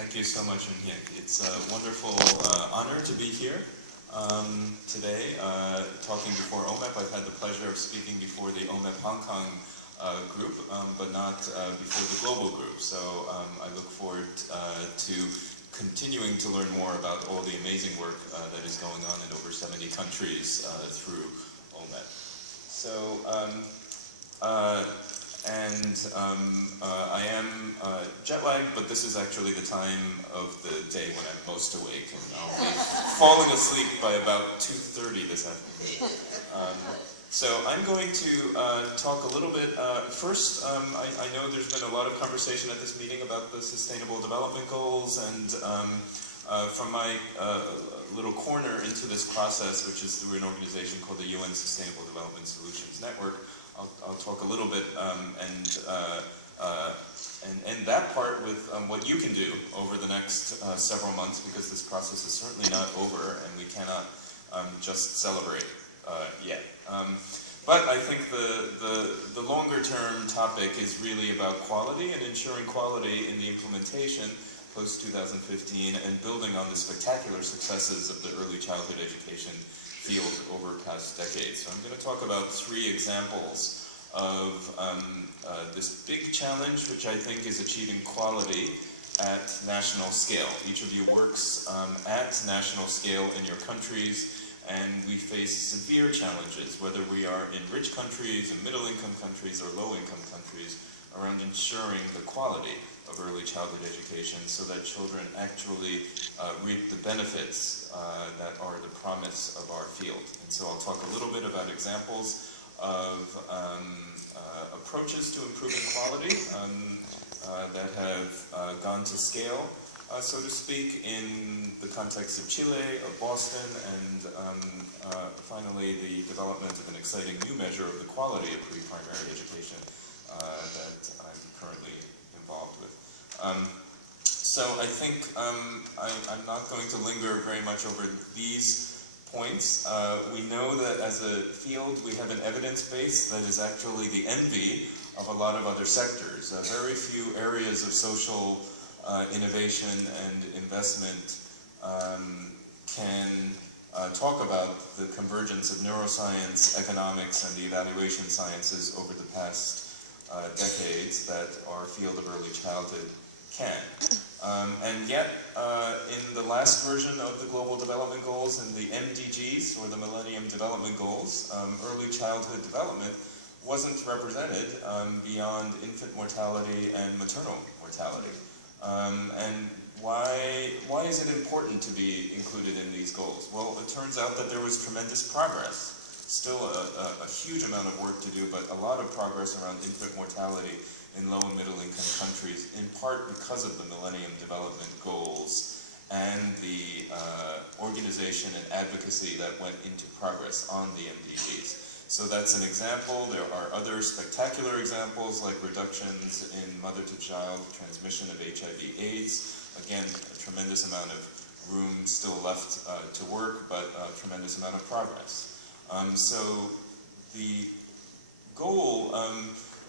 Thank you so much, Eun-hyuk. It's a wonderful honor to be here today, talking before OMEP. I've had the pleasure of speaking before the OMEP Hong Kong group, but not before the global group. So I look forward to continuing to learn more about all the amazing work that is going on in over 70 countries through OMEP. So, I am jet-lagged, but this is actually the time of the day when I'm most awake, and I'll be falling asleep by about 2:30 this afternoon. So I'm going to talk a little bit. First, I know there's been a lot of conversation at this meeting about the Sustainable Development Goals, and from my little corner into this process, which is through an organization called the UN Sustainable Development Solutions Network, I'll talk a little bit and end that part with what you can do over the next several months, because this process is certainly not over and we cannot just celebrate yet. But I think the longer term topic is really about quality and ensuring quality in the implementation post-2015 and building on the spectacular successes of the early childhood education field over past decades. So I'm going to talk about 3 examples of this big challenge, which I think is achieving quality at national scale. Each of you works at national scale in your countries, and we face severe challenges, whether we are in rich countries, in middle-income countries, or low-income countries, around ensuring the quality of early childhood education so that children actually reap the benefits that are the promise of our field. And so I'll talk a little bit about examples of approaches to improving quality that have gone to scale, so to speak, in the context of Chile, of Boston, and finally the development of an exciting new measure of the quality of pre-primary education that I'm currently involved with. So I think I'm not going to linger very much over these points. We know that as a field we have an evidence base that is actually the envy of a lot of other sectors. Very few areas of social innovation and investment can talk about the convergence of neuroscience, economics, and the evaluation sciences over the past decades that our field of early childhood can. And yet, in the last version of the Global Development Goals and the MDGs, or the Millennium Development Goals, early childhood development wasn't represented beyond infant mortality and maternal mortality. And why is it important to be included in these goals? Well, it turns out that there was tremendous progress. Still a huge amount of work to do, but a lot of progress around infant mortality in low and middle income countries, in part because of the Millennium Development Goals and the organization and advocacy that went into progress on the MDGs. So that's an example. There are other spectacular examples like reductions in mother-to-child transmission of HIV/AIDS. Again, a tremendous amount of room still left to work, but a tremendous amount of progress. So the goal,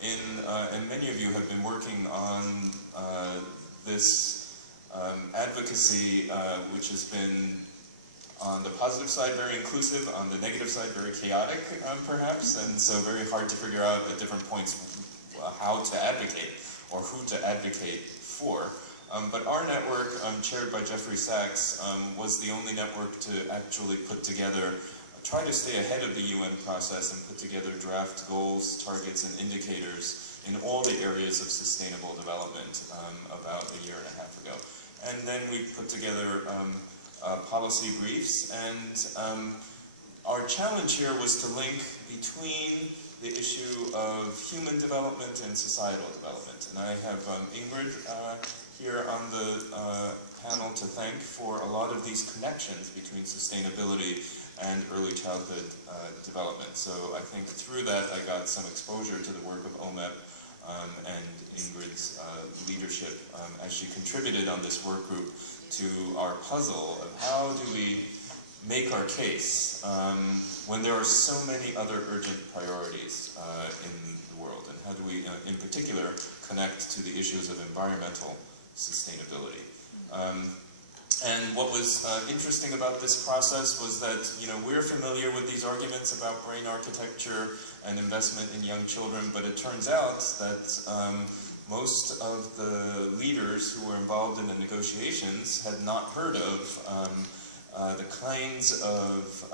and many of you have been working on this advocacy, which has been on the positive side very inclusive, on the negative side very chaotic, perhaps, and so very hard to figure out at different points how to advocate or who to advocate for. But our network, chaired by Jeffrey Sachs, was the only network to actually put together, try to stay ahead of the UN process and put together draft goals, targets, and indicators in all the areas of sustainable development about a year and a half ago. And then we put together policy briefs, and our challenge here was to link between the issue of human development and societal development. And I have Ingrid here on the panel to thank for a lot of these connections between sustainability and early childhood development. So I think through that I got some exposure to the work of OMEP and Ingrid's leadership as she contributed on this work group to our puzzle of how do we make our case when there are so many other urgent priorities in the world, and how do we in particular connect to the issues of environmental sustainability. And what was interesting about this process was that, we're familiar with these arguments about brain architecture and investment in young children, but it turns out that most of the leaders who were involved in the negotiations had not heard of the kinds of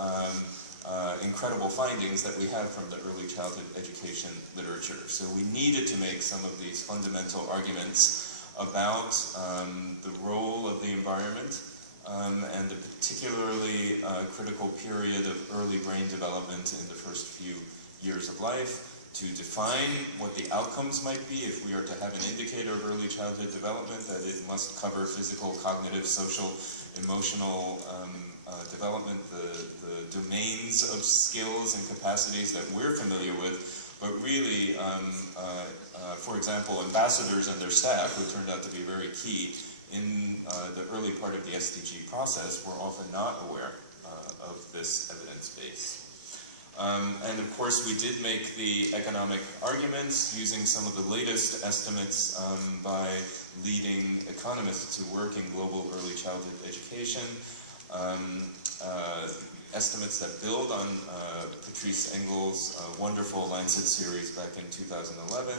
incredible findings that we have from the early childhood education literature. So we needed to make some of these fundamental arguments about the role of the environment and the particularly critical period of early brain development in the first few years of life, to define what the outcomes might be if we are to have an indicator of early childhood development, that it must cover physical, cognitive, social, emotional development, the domains of skills and capacities that we're familiar with, but really, for example, ambassadors and their staff, who turned out to be very key in the early part of the SDG process, were often not aware of this evidence base. And of course, we did make the economic arguments using some of the latest estimates by leading economists who work in global early childhood education. Estimates that build on Patrice Engel's wonderful Lancet series back in 2011,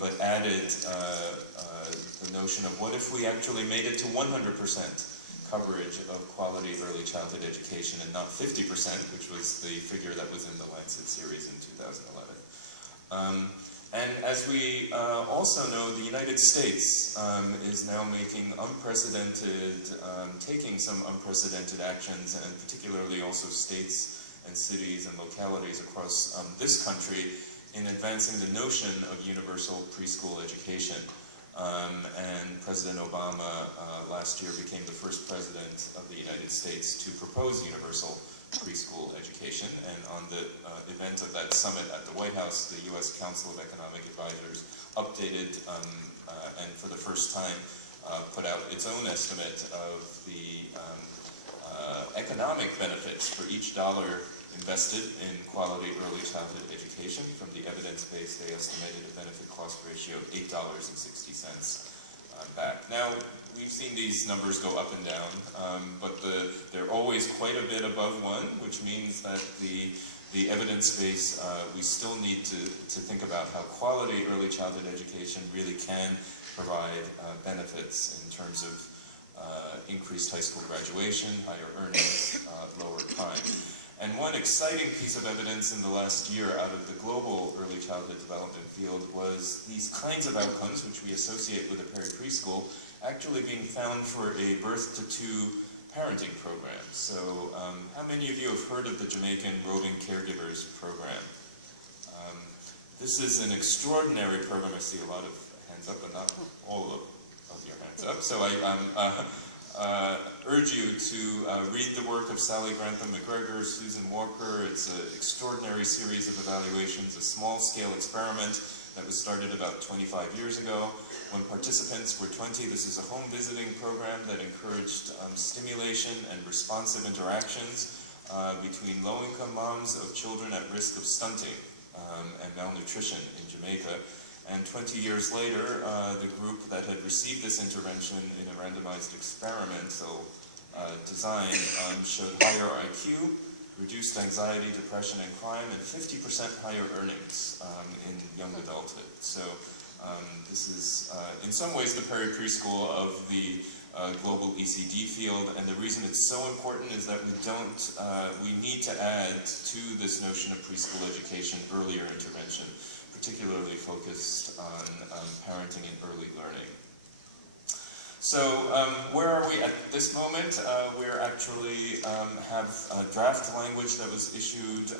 but added the notion of what if we actually made it to 100% coverage of quality early childhood education and not 50%, which was the figure that was in the Lancet series in 2011. And as we also know, the United States is now making taking some unprecedented actions, and particularly also states and cities and localities across this country in advancing the notion of universal preschool education. And President Obama last year became the first president of the United States to propose universal preschool education, and on the event of that summit at the White House, the U.S. Council of Economic Advisors updated and for the first time put out its own estimate of the economic benefits for each dollar invested in quality early childhood education. From the evidence base, they estimated a benefit-cost ratio of $8.60 back. Now, we've seen these numbers go up and down, but they're always quite a bit above 1, which means that the evidence base, we still need to think about how quality early childhood education really can provide benefits in terms of increased high school graduation, higher earnings, lower crime. And one exciting piece of evidence in the last year out of the global early childhood development field was these kinds of outcomes, which we associate with a peri-preschool, actually being found for a birth-to-2 parenting program. So how many of you have heard of the Jamaican Rodin caregivers program? This is an extraordinary program. I see a lot of hands up, but not all of your hands up. So I urge you to read the work of Sally Grantham McGregor, Susan Walker. It's an extraordinary series of evaluations, a small-scale experiment that was started about 25 years ago. When participants were 20, this is a home visiting program that encouraged stimulation and responsive interactions between low-income moms of children at risk of stunting and malnutrition in Jamaica. And 20 years later, the group that had received this intervention in a randomized experimental design showed higher IQ, reduced anxiety, depression, and crime, and 50% higher earnings in young adulthood. So this is, in some ways, the peri-preschool of the global ECD field, and the reason it's so important is that we need to add to this notion of preschool education earlier intervention, particularly focused on parenting and early learning. So where are we at this moment? We're actually have a draft language that was issued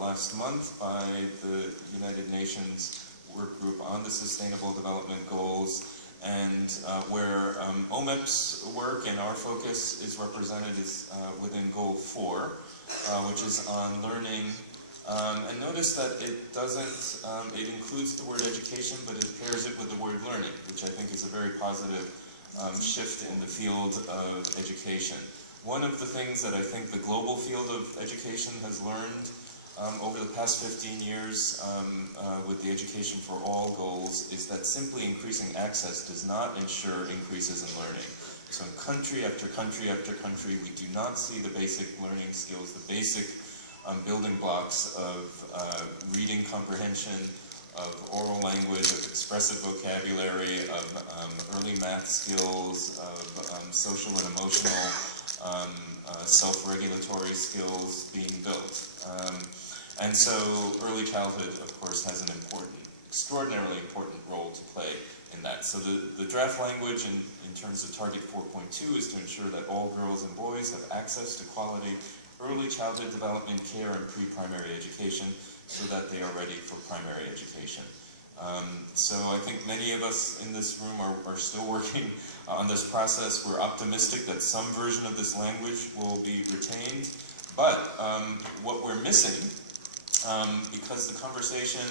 last month by the United Nations Workgroup on the Sustainable Development Goals, and where OMEP's work and our focus is represented is within Goal 4, which is on learning. And notice that it doesn't, it includes the word education, but it pairs it with the word learning, which I think is a very positive shift in the field of education. One of the things that I think the global field of education has learned over the past 15 years with the Education for All goals is that simply increasing access does not ensure increases in learning. So in country after country after country, we do not see the basic learning skills, the basic building blocks of reading comprehension, of oral language, of expressive vocabulary, of early math skills, of social and emotional self-regulatory skills being built. And so early childhood, of course, has an important, extraordinarily important role to play in that. So the draft language in terms of Target 4.2 is to ensure that all girls and boys have access to quality early childhood development care and pre-primary education so that they are ready for primary education. So I think many of us in this room are still working on this process. We're optimistic that some version of this language will be retained, but what we're missing, because the conversation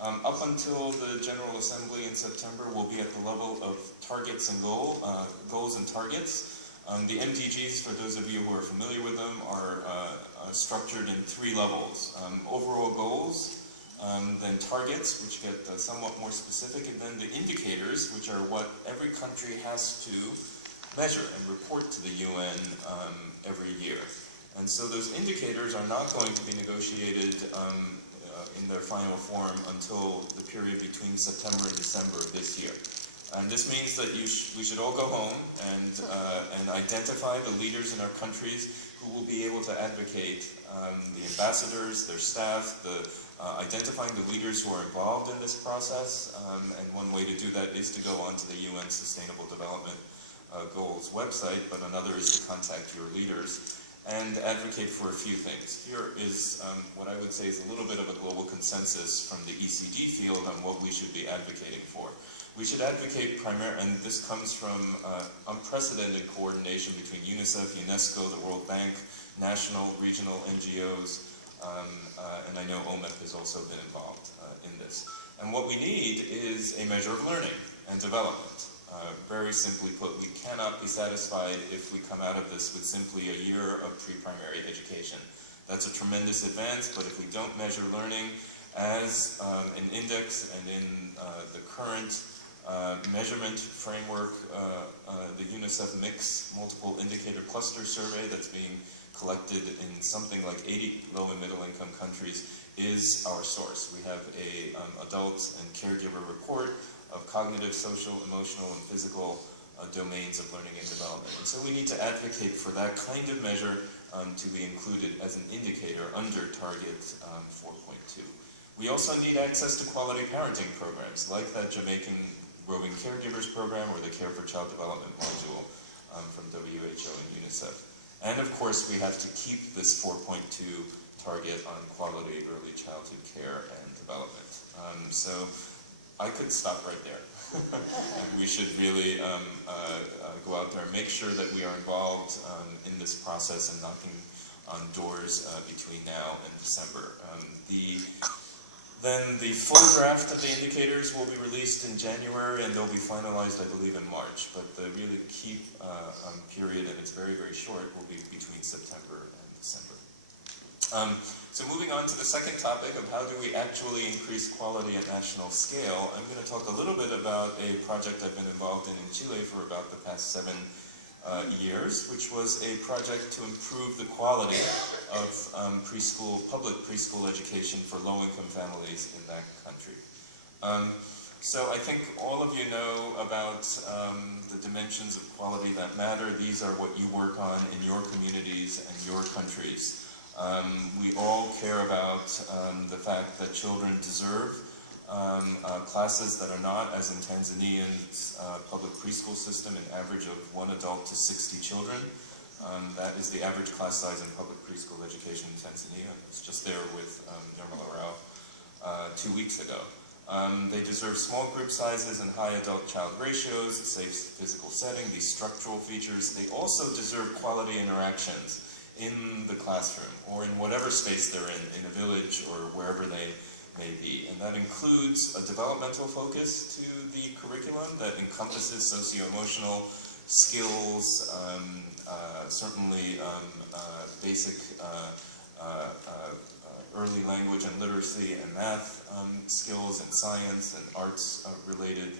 up until the General Assembly in September will be at the level of targets and goals and targets. The MDGs, for those of you who are familiar with them, are structured in 3 levels. Overall goals, then targets, which get somewhat more specific, and then the indicators, which are what every country has to measure and report to the UN every year. And so those indicators are not going to be negotiated in their final form until the period between September and December of this year. And this means that we should all go home and identify the leaders in our countries who will be able to advocate, the ambassadors, their staff, identifying the leaders who are involved in this process. And one way to do that is to go onto the UN Sustainable Development Goals website, but another is to contact your leaders and advocate for a few things. Here is what I would say is a little bit of a global consensus from the ECD field on what we should be advocating for. We should advocate primarily, and this comes from unprecedented coordination between UNICEF, UNESCO, the World Bank, national, regional NGOs, and I know OMEP has also been involved in this. And what we need is a measure of learning and development. Very simply put, we cannot be satisfied if we come out of this with simply a year of pre-primary education. That's a tremendous advance, but if we don't measure learning as an index and in the current measurement framework, the UNICEF MIX multiple indicator cluster survey that's being collected in something like 80 low and middle income countries is our source. We have a adult and caregiver report of cognitive, social, emotional, and physical domains of learning and development. And so we need to advocate for that kind of measure to be included as an indicator under Target 4.2. We also need access to quality parenting programs like that Jamaican Rodin Caregivers program or the Care for Child Development module from WHO and UNICEF. And of course we have to keep this 4.2 target on quality early childhood care and development. So I could stop right there. And we should really go out there and make sure that we are involved in this process and knocking on doors between now and December. Then the full draft of the indicators will be released in January and they'll be finalized, I believe, in March. But the really key period, and it's very, very short, will be between September and December. So moving on to the second topic of how do we actually increase quality at national scale, I'm going to talk a little bit about a project I've been involved in Chile for about the past 7 years, which was a project to improve the quality of public preschool education for low-income families in that country. So I think all of you know about the dimensions of quality that matter. These are what you work on in your communities and your countries. We all care about the fact that children deserve classes that are not, as in Tanzania's public preschool system, an average of 1 adult to 60 children. That is the average class size in public preschool education in Tanzania. I was just there with Nirmala Rao 2 weeks ago. They deserve small group sizes and high adult-child ratios, a safe physical setting, these structural features. They also deserve quality interactions in the classroom or in whatever space they're in a village or wherever they may be. And that includes a developmental focus to the curriculum that encompasses socio-emotional skills, certainly basic early language and literacy and math skills and science and arts related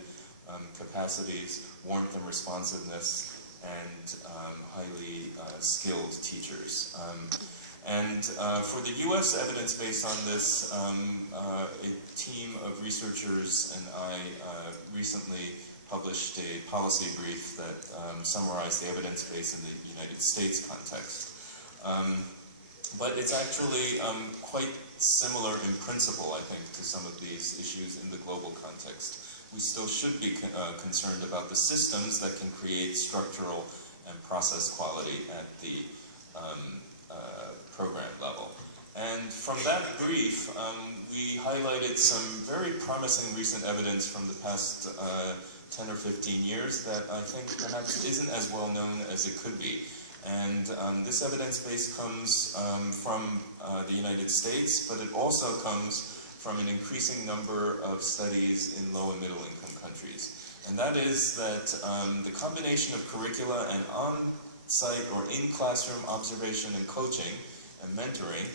capacities, warmth and responsiveness, and highly skilled teachers. For the US evidence based on this, a team of researchers and I recently published a policy brief that summarized the evidence base in the United States context. But it's actually quite similar in principle, I think, to some of these issues in the global context. We still should be concerned about the systems that can create structural and process quality at the program level. And from that brief, we highlighted some very promising recent evidence from the past 10 or 15 years that I think perhaps isn't as well known as it could be. And this evidence base comes from the United States, but it also comes from an increasing number of studies in low and middle income countries. And that is that the combination of curricula and on-site or in-classroom observation and coaching and mentoring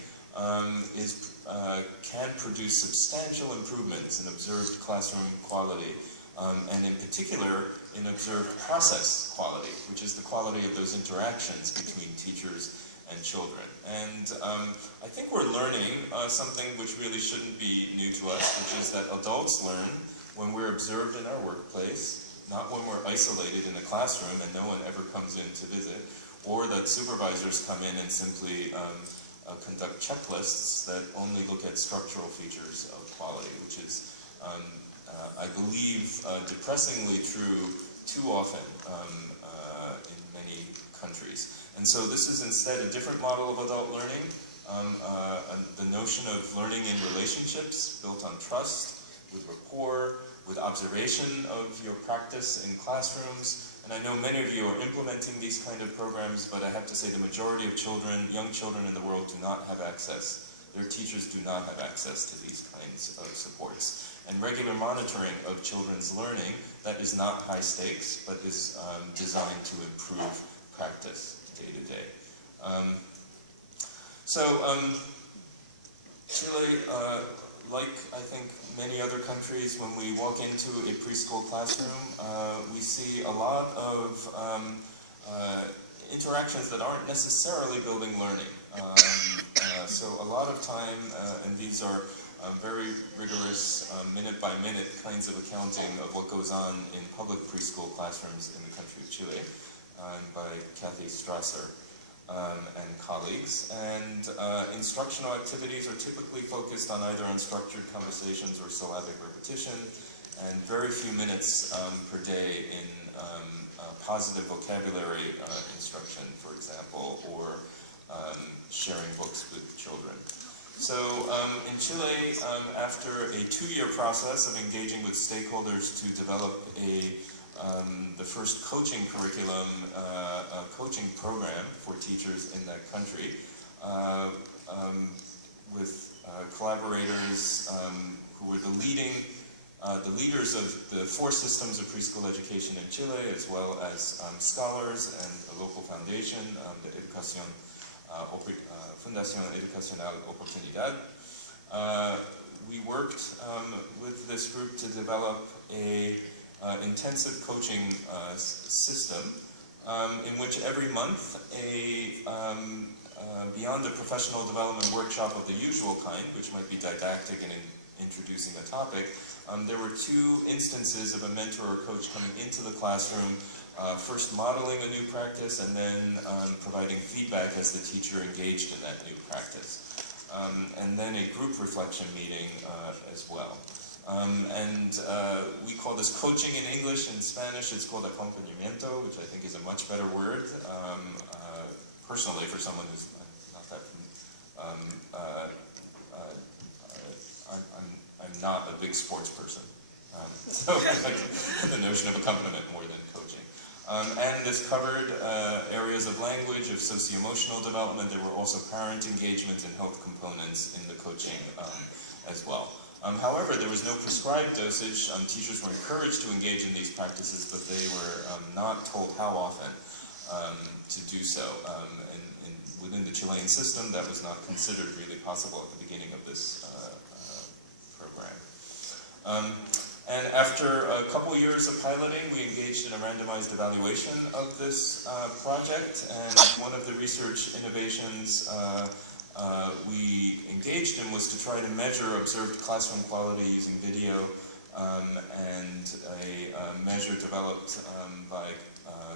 can produce substantial improvements in observed classroom quality, and in particular in observed process quality, which is the quality of those interactions between teachers and children. And I think we're learning something which really shouldn't be new to us, which is that adults learn when we're observed in our workplace, not when we're isolated in a classroom and no one ever comes in to visit, or that supervisors come in and simply conduct checklists that only look at structural features of quality, which is, I believe, depressingly true too often in many countries. And so this is instead a different model of adult learning, the notion of learning in relationships built on trust, with rapport, with observation of your practice in classrooms. And I know many of you are implementing these kind of programs, but I have to say the majority of children, young children in the world, do not have access. Their teachers do not have access to these kinds of supports. And regular monitoring of children's learning, that is not high stakes, but is designed to improve practice day to day. Chile, like I think many other countries, when we walk into a preschool classroom, we see a lot of interactions that aren't necessarily building learning. So a lot of time, and these are very rigorous, minute-by-minute kinds of accounting of what goes on in public preschool classrooms in the country of Chile, by Kathy Strasser and colleagues. And instructional activities are typically focused on either unstructured conversations or syllabic repetition, and very few minutes per day in positive vocabulary instruction, for example, or sharing books with children. So in Chile, after a 2-year process of engaging with stakeholders to develop the first coaching curriculum, coaching program for teachers in that country, with collaborators who were the leaders of the 4 systems of preschool education in Chile, as well as scholars and a local foundation, the Fundación Educacional Oportunidad. We worked with this group to develop a intensive coaching system in which every month beyond the professional development workshop of the usual kind, which might be didactic and introducing a topic, there were 2 instances of a mentor or coach coming into the classroom, first modeling a new practice and then providing feedback as the teacher engaged in that new practice. And then a group reflection meeting as well. We call this coaching in English. In Spanish, it's called acompañamiento, which I think is a much better word, personally, for someone who's not that. I'm not a big sports person, so like the notion of accompaniment more than coaching. And this covered areas of language, of socio-emotional development. There were also parent engagement and health components in the coaching as well. However, there was no prescribed dosage. Teachers were encouraged to engage in these practices, but they were not told how often to do so. And within the Chilean system, that was not considered really possible at the beginning of this program. And after a couple years of piloting, we engaged in a randomized evaluation of this project, and one of the research innovations we engaged in was to try to measure observed classroom quality using video, and a measure developed by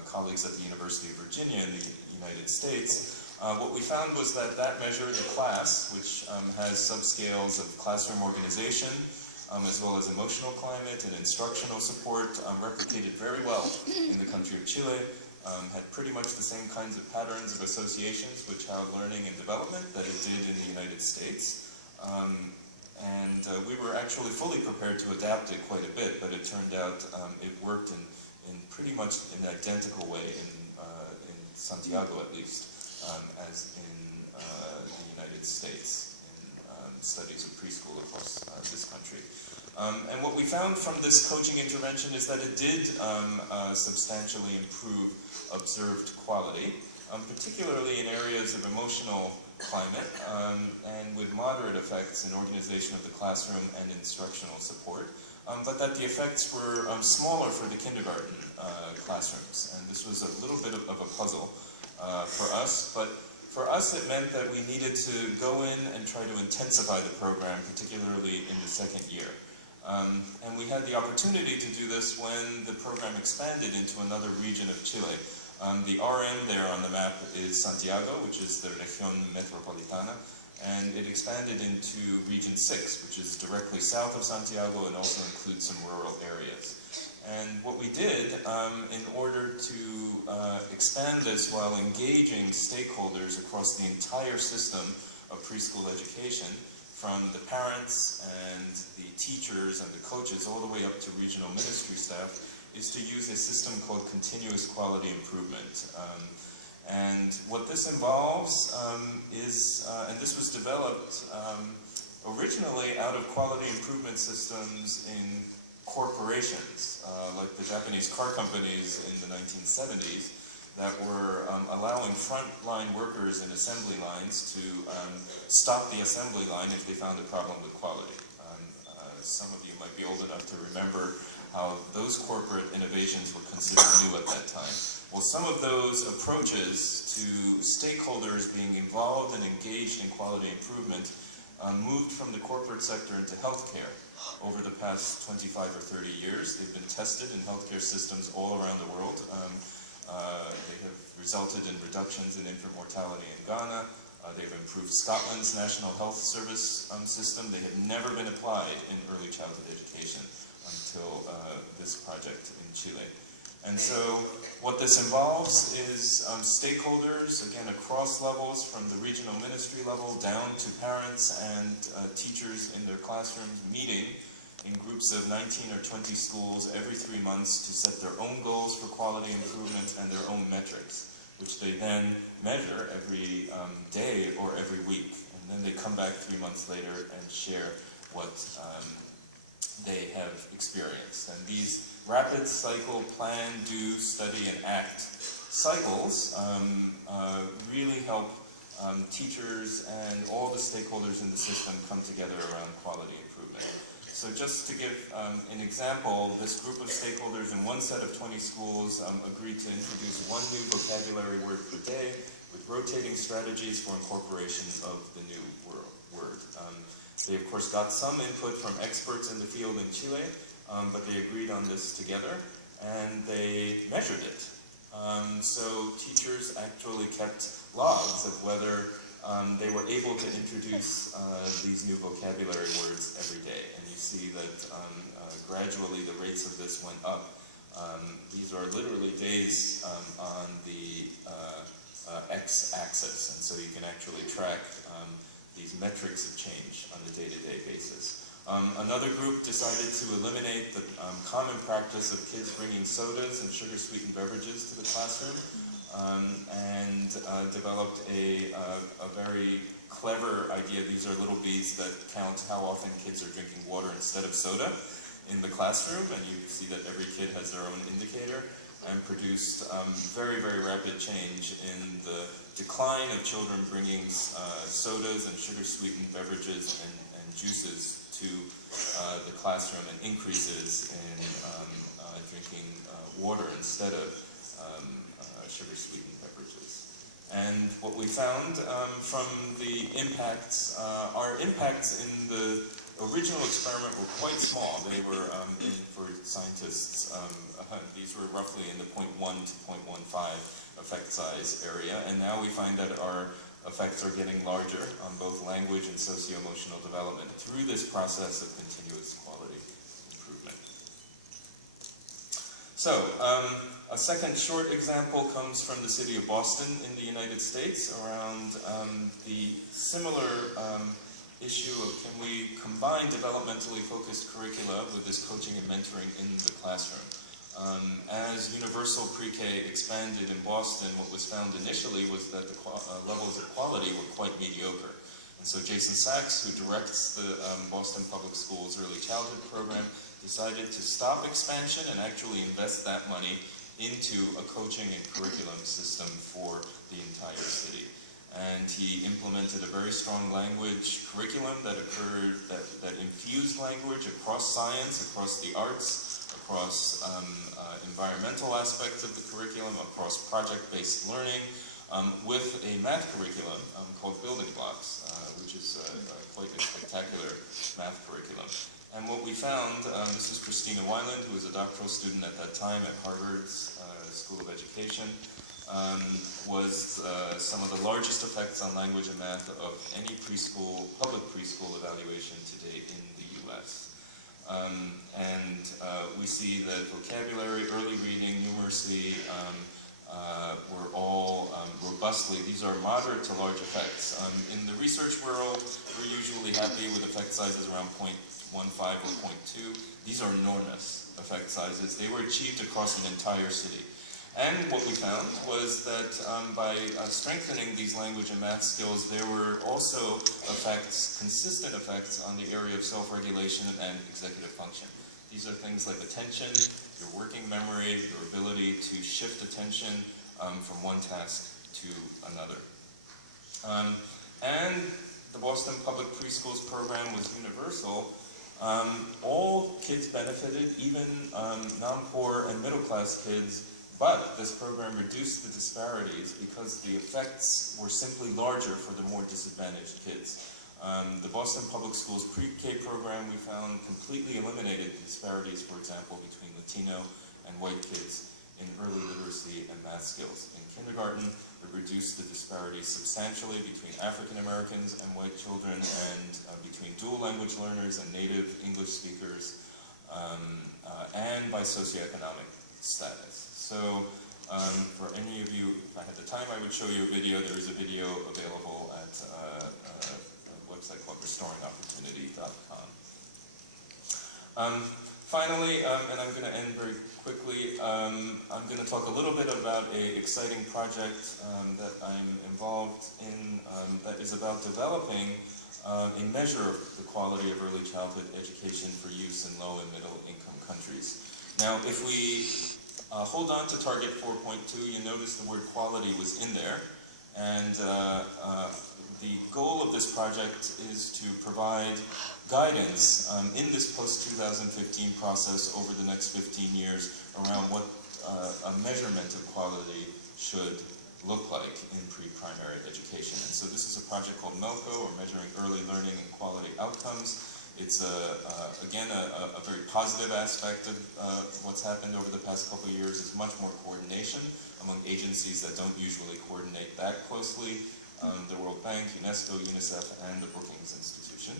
colleagues at the University of Virginia in the United States. What we found was that measure, the class, which has subscales of classroom organization, as well as emotional climate and instructional support, replicated very well in the country of Chile, had pretty much the same kinds of patterns of associations with child learning and development that it did in the United States. And we were actually fully prepared to adapt it quite a bit, but it turned out it worked in pretty much an identical way in Santiago at least, as in the United States. Studies of preschool across this country. And what we found from this coaching intervention is that it did substantially improve observed quality, particularly in areas of emotional climate, and with moderate effects in organization of the classroom and instructional support, but that the effects were smaller for the kindergarten classrooms. And this was a little bit of a puzzle for us, but for us, it meant that we needed to go in and try to intensify the program, particularly in the second year. And we had the opportunity to do this when the program expanded into another region of Chile. The RM there on the map is Santiago, which is the Región Metropolitana, and it expanded into Region 6, which is directly south of Santiago and also includes some rural areas. And what we did, in order to expand this while engaging stakeholders across the entire system of preschool education, from the parents and the teachers and the coaches all the way up to regional ministry staff, is to use a system called continuous quality improvement. And what this involves is, and this was developed originally out of quality improvement systems in corporations, like the Japanese car companies in the 1970s, that were allowing frontline workers in assembly lines to stop the assembly line if they found a problem with quality. Some of you might be old enough to remember how those corporate innovations were considered new at that time. Well, some of those approaches to stakeholders being involved and engaged in quality improvement moved from the corporate sector into healthcare. Over the past 25 or 30 years, they've been tested in healthcare systems all around the world. They have resulted in reductions in infant mortality in Ghana. They've improved Scotland's National Health Service system. They have never been applied in early childhood education until this project in Chile. And so what this involves is stakeholders, again, across levels, from the regional ministry level down to parents and teachers in their classrooms, meeting in groups of 19 or 20 schools every 3 months to set their own goals for quality improvement and their own metrics, which they then measure every day or every week. And then they come back 3 months later and share what they have experienced. And these rapid cycle, plan, do, study, and act cycles really help teachers and all the stakeholders in the system come together around quality improvement. So just to give an example, this group of stakeholders in one set of 20 schools agreed to introduce one new vocabulary word per day with rotating strategies for incorporation of the new word. They, of course, got some input from experts in the field in Chile, but they agreed on this together, and they measured it. So teachers actually kept logs of whether they were able to introduce these new vocabulary words every day. And you see that gradually the rates of this went up. These are literally days on the x-axis, and so you can actually track these metrics of change on a day-to-day basis. Another group decided to eliminate the common practice of kids bringing sodas and sugar-sweetened beverages to the classroom, and developed a very clever idea. These are little beads that count how often kids are drinking water instead of soda in the classroom, and you see that every kid has their own indicator, and produced very, very rapid change in the decline of children bringing sodas and sugar-sweetened beverages and juices to the classroom and increases in drinking water instead of sugar-sweetened beverages. And what we found from the impacts, our impacts in the original experiment were quite small. They were, for scientists, these were roughly in the 0.1 to 0.15 effect size area, and now we find that our effects are getting larger on both language and socio-emotional development through this process of continuous quality improvement. So, a second short example comes from the city of Boston in the United States around the similar issue of can we combine developmentally focused curricula with this coaching and mentoring in the classroom. As universal pre-K expanded in Boston, what was found initially was that the levels of quality were quite mediocre. And so Jason Sachs, who directs the Boston Public Schools Early Childhood Program, decided to stop expansion and actually invest that money into a coaching and curriculum system for the entire city. And he implemented a very strong language curriculum that infused language across science, across the arts, across environmental aspects of the curriculum, across project-based learning, with a math curriculum called Building Blocks, which is quite a spectacular math curriculum. And what we found, this is Christina Weiland, who was a doctoral student at that time at Harvard's School of Education, was some of the largest effects on language and math of any public preschool evaluation to date in the US. We see that vocabulary, early reading, numeracy were all robustly, these are moderate to large effects. In the research world, we're usually happy with effect sizes around 0.15 or 0.2. These are enormous effect sizes. They were achieved across an entire city. And what we found was that by strengthening these language and math skills, there were also effects, consistent effects on the area of self-regulation and executive function. These are things like attention, your working memory, your ability to shift attention from one task to another. And the Boston Public Preschools program was universal. All kids benefited, even non-poor and middle-class kids. But this program reduced the disparities because the effects were simply larger for the more disadvantaged kids. The Boston Public Schools pre-K program, we found, completely eliminated the disparities, for example, between Latino and white kids in early literacy and math skills. In kindergarten, it reduced the disparities substantially between African Americans and white children, and between dual language learners and native English speakers, and by socioeconomic status. So, for any of you, if I had the time, I would show you a video. There is a video available at a website called restoringopportunity.com. Finally, and I'm going to end very quickly, I'm going to talk a little bit about an exciting project that I'm involved in that is about developing a measure of the quality of early childhood education for use in low and middle income countries. Now, if we hold on to target 4.2, you notice the word quality was in there, and the goal of this project is to provide guidance in this post-2015 process over the next 15 years around what a measurement of quality should look like in pre-primary education. And so this is a project called Melco, or Measuring Early Learning and Quality Outcomes. It's, again, a very positive aspect of what's happened over the past couple of years. Is much more coordination among agencies that don't usually coordinate that closely. The World Bank, UNESCO, UNICEF, and the Brookings Institution.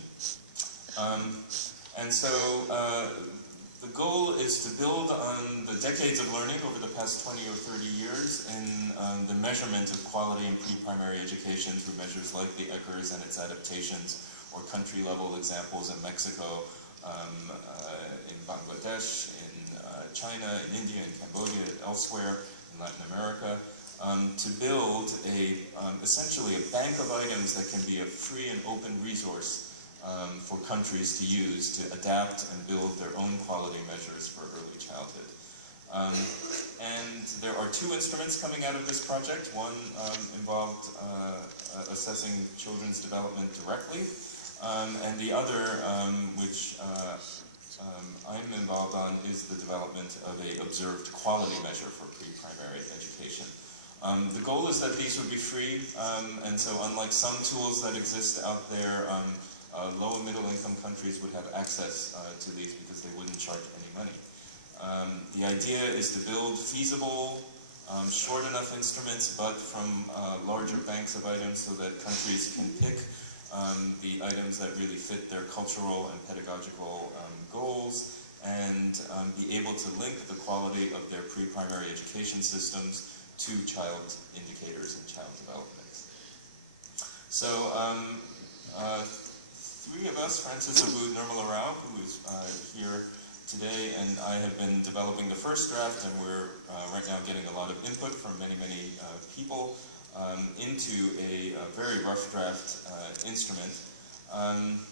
And so the goal is to build on the decades of learning over the past 20 or 30 years in the measurement of quality in pre-primary education through measures like the ECRs and its adaptations, or country-level examples in Mexico, in Bangladesh, in China, in India, in Cambodia, elsewhere, in Latin America, to build essentially a bank of items that can be a free and open resource for countries to use to adapt and build their own quality measures for early childhood. And there are two instruments coming out of this project. One involved assessing children's development directly, And the other, which I'm involved on, is the development of a observed quality measure for pre-primary education. The goal is that these would be free, and so unlike some tools that exist out there, low and middle income countries would have access to these because they wouldn't charge any money. The idea is to build feasible, short enough instruments, but from larger banks of items so that countries can pick the items that really fit their cultural and pedagogical goals, and be able to link the quality of their pre-primary education systems to child indicators and child development. So, three of us, Francis Abud Nirmala Rao, who is here today, and I have been developing the first draft, and we're right now getting a lot of input from many people into a very rough draft instrument,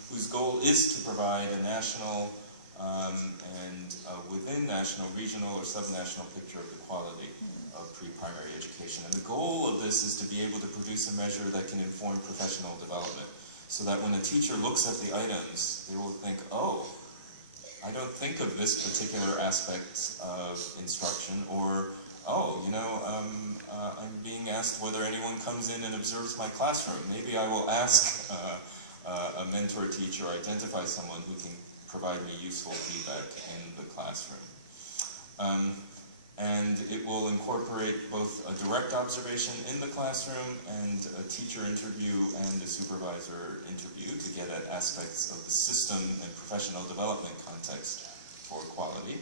whose goal is to provide a national and within national, regional, or subnational picture of the quality of pre-primary education. And the goal of this is to be able to produce a measure that can inform professional development, so that when a teacher looks at the items, they will think, oh, I don't think of this particular aspect of instruction, or, oh, you know, I'm being asked whether anyone comes in and observes my classroom. Maybe I will ask a mentor teacher, identify someone who can provide me useful feedback in the classroom. And it will incorporate both a direct observation in the classroom and a teacher interview and a supervisor interview to get at aspects of the system and professional development context for quality.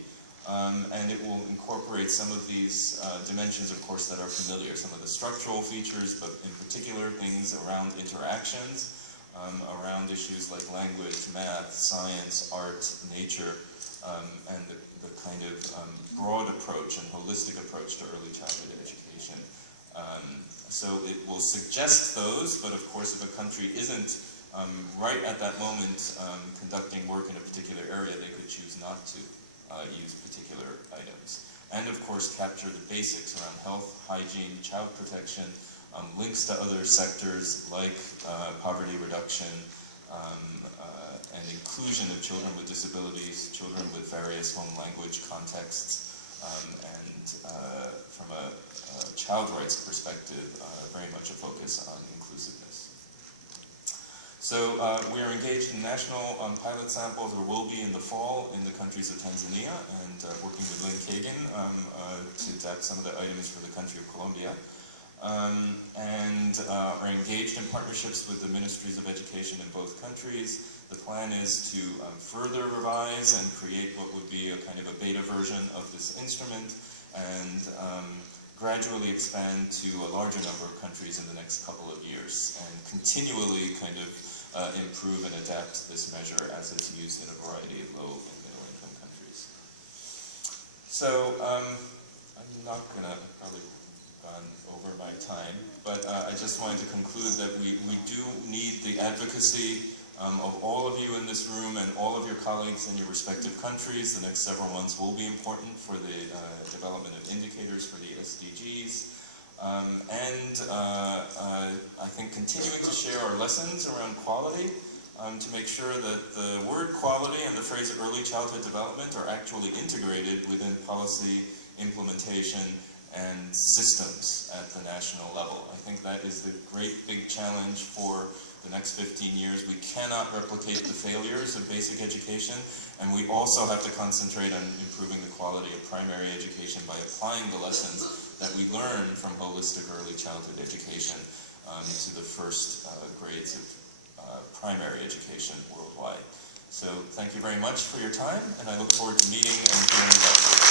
And it will incorporate some of these dimensions, of course, that are familiar, some of the structural features, but in particular things around interactions, around issues like language, math, science, art, nature, and the kind of broad approach and holistic approach to early childhood education. So it will suggest those, but of course if a country isn't right at that moment conducting work in a particular area, they could choose not to use particular items. And of course capture the basics around health, hygiene, child protection, links to other sectors like poverty reduction, and inclusion of children with disabilities, children with various home language contexts, and from a child rights perspective, very much a focus on inclusiveness. So we are engaged in national pilot samples, or will be in the fall, in the countries of Tanzania, and working with Lynn Kagan to adapt some of the items for the country of Colombia. And are engaged in partnerships with the ministries of education in both countries. The plan is to further revise and create what would be a kind of a beta version of this instrument, and gradually expand to a larger number of countries in the next couple of years, and continually kind of improve and adapt this measure as it's used in a variety of low and middle income countries. So I'm not going to probably gone over my time, but I just wanted to conclude that we do need the advocacy of all of you in this room and all of your colleagues in your respective countries. The next several months will be important for the development of indicators for the SDGs. I think continuing to share our lessons around quality to make sure that the word quality and the phrase early childhood development are actually integrated within policy implementation and systems at the national level. I think that is the great big challenge for the next 15 years. We cannot replicate the failures of basic education, and we also have to concentrate on improving the quality of primary education by applying the lessons that we learn from holistic early childhood education to the first grades of primary education worldwide. So thank you very much for your time, and I look forward to meeting and hearing about you.